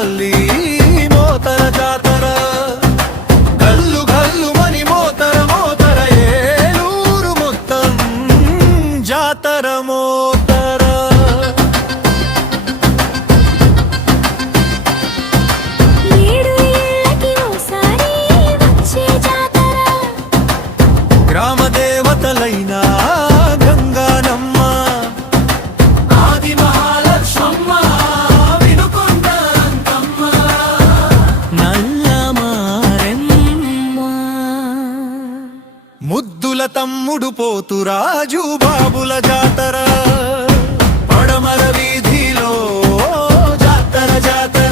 తల్లి మోతర జాతర గల్లు గల్లు మని మోతర మోతర ఏలూరు మొత్తం జాతర మోతర గ్రామ దేవతలైన గంగానమ్మ ఆది మహాలక్ష్మమ్మ వినుకొండ అంకమ్మ నల్ల మారెమ్మ ముద్దుల తమ్ముడు పోతురాజు బాబుల జాతర పడమర వీధిలో జాతర జాతర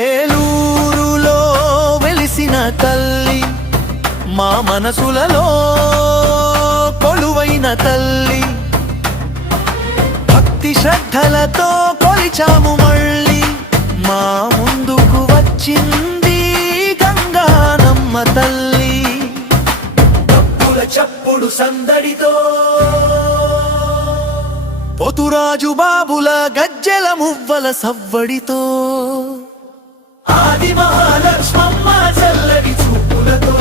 ఏలూరులో వెలిసిన తల్లి మా మనసులలో కొలువైన తల్లి భక్తి శ్రద్ధలతో కొలిచాము మళ్ళీ మా ముందుకు వచ్చింది గంగానమ్మ తల్లి డప్పుల చప్పుడు సందడితో పోతురాజు బాబుల గజ్జెల మువ్వల సవ్వడితో ఆది మహాలక్ష్మమ్మ చల్లటి చూపులతో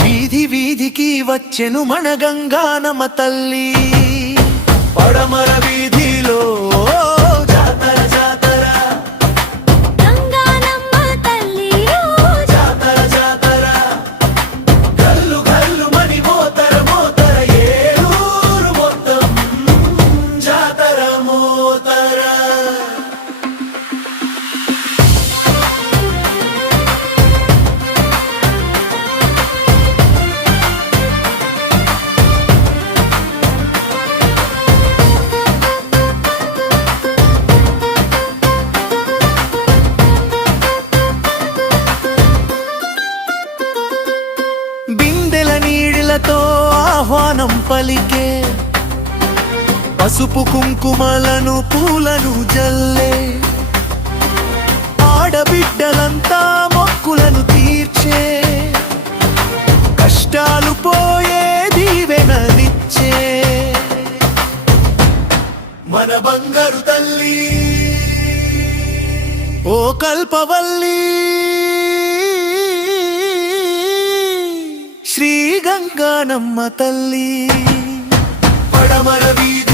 వీధి వీధికి వచ్చెను మన గంగానమ్మ తల్లి పడమర వీధిలో జాతర జాతర గంగానమ్మ తల్లి జాతర జాతర గల్లు గల్లు మని మోతర మోతర ఏలూరు మొత్తం జాతర మోతర ఆహ్వానం పలికే పసుపు కుంకుమలను పూలను జల్లే ఆడబిడ్డలంతా మొక్కులను తీర్చే కష్టాలు పోయే దీవెనలిచ్చే మన బంగారు తల్లి ఓ కల్పవల్లి శ్రీ గంగానమ్మ తల్లి పడమర వీధి